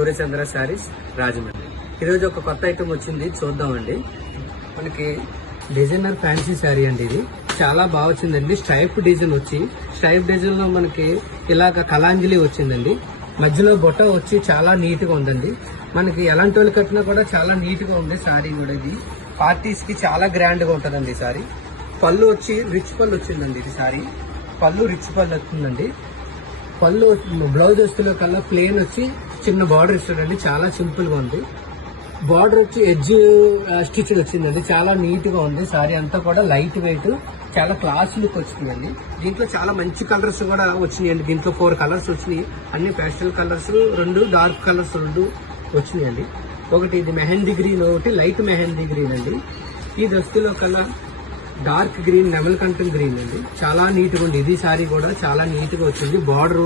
సూర్యచంద్ర శారీస్ రాజమండ్రి. ఈరోజు ఒక కొత్త ఐటమ్ వచ్చింది, చూద్దామండి. మనకి డిజైనర్ ఫ్యాన్సీ శారీ అండి. ఇది చాలా బాగా వచ్చిందండి. స్ట్రైప్ డిజైన్ వచ్చి, స్ట్రైప్ డిజైన్ లో మనకి ఇలాగ కలాంజలి వచ్చిందండి. మధ్యలో బొట్ట వచ్చి చాలా నీట్ గా ఉందండి. మనకి ఎలాంటి వాళ్ళు కట్టినా కూడా చాలా నీట్ గా ఉంది శారీ కూడా. ఇది పార్టీస్ కి చాలా గ్రాండ్ గా ఉంటదండి శారీ. పళ్ళు వచ్చి రిచ్ పళ్ళు వచ్చిందండి. ఇది శారీ పళ్ళు రిచ్ పళ్ళు వచ్చిందండి. పళ్ళు బ్లౌజ్ వస్తున్న కల్లా ప్లేన్ వచ్చి చిన్న బార్డర్ ఇస్తాడండి. చాలా సింపుల్ గా ఉంది. బార్డర్ వచ్చి ఎడ్జ్ స్టిచ్ వచ్చిందండి. చాలా నీట్ గా ఉంది. సారీ అంతా కూడా లైట్ వెయిట్, చాలా క్లాస్ లుక్ వచ్చిందండి. దీంట్లో చాలా మంచి కలర్స్ కూడా వచ్చినాయండి. దీంట్లో 4 కలర్స్ వచ్చినాయి. అన్ని ప్యాస్టల్ కలర్స్, 2 డార్క్ కలర్స్ 2 వచ్చినాయండి. ఒకటి ఇది మెహందీ గ్రీన్, ఒకటి లైట్ మెహందీ గ్రీన్ అండి. ఈ దస్తులో కల్లా డార్క్ గ్రీన్, నెమల్ కంఠం గ్రీన్ అండి. చాలా నీట్ గా ఉంది. ఇది సారీ కూడా చాలా నీట్ గా వచ్చింది. బార్డర్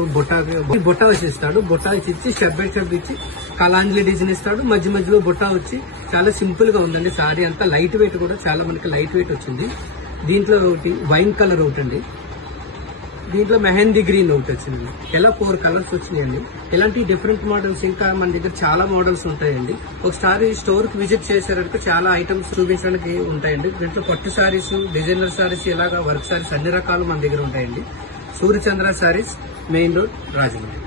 బుట్ట వచ్చి ఇస్తాడు. బుట్ట ఇచ్చి స్టెప్ బై స్టెప్ ఇచ్చి కలాంజలి డిజైన్ ఇస్తాడు. మధ్య మధ్యలో బుట్ట వచ్చి చాలా సింపుల్ గా ఉందండి. సారీ అంతా లైట్ వెయిట్ కూడా చాలా మనకి లైట్ వెయిట్ వచ్చింది. దీంట్లో ఒకటి వైన్ కలర్ ఒకటి అండి. దీంట్లో మెహందీ గ్రీన్ ఒకటి వచ్చింది. ఇలా 4 కలర్స్ వచ్చినాయండి. ఇలాంటి డిఫరెంట్ మోడల్స్ ఇంకా మన దగ్గర చాలా మోడల్స్ ఉంటాయండి. ఒకసారి స్టోర్ కి విజిట్ చేశారంటే చాలా ఐటమ్స్ చూపించడానికి ఉంటాయండి. దీంట్లో పట్టు శారీస్, డిజైనర్ శారీస్, ఇలాగా వర్క్ శారీస్ అన్ని రకాలు మన దగ్గర ఉంటాయండి. Suryachandra saris, main road, Rajahmundry.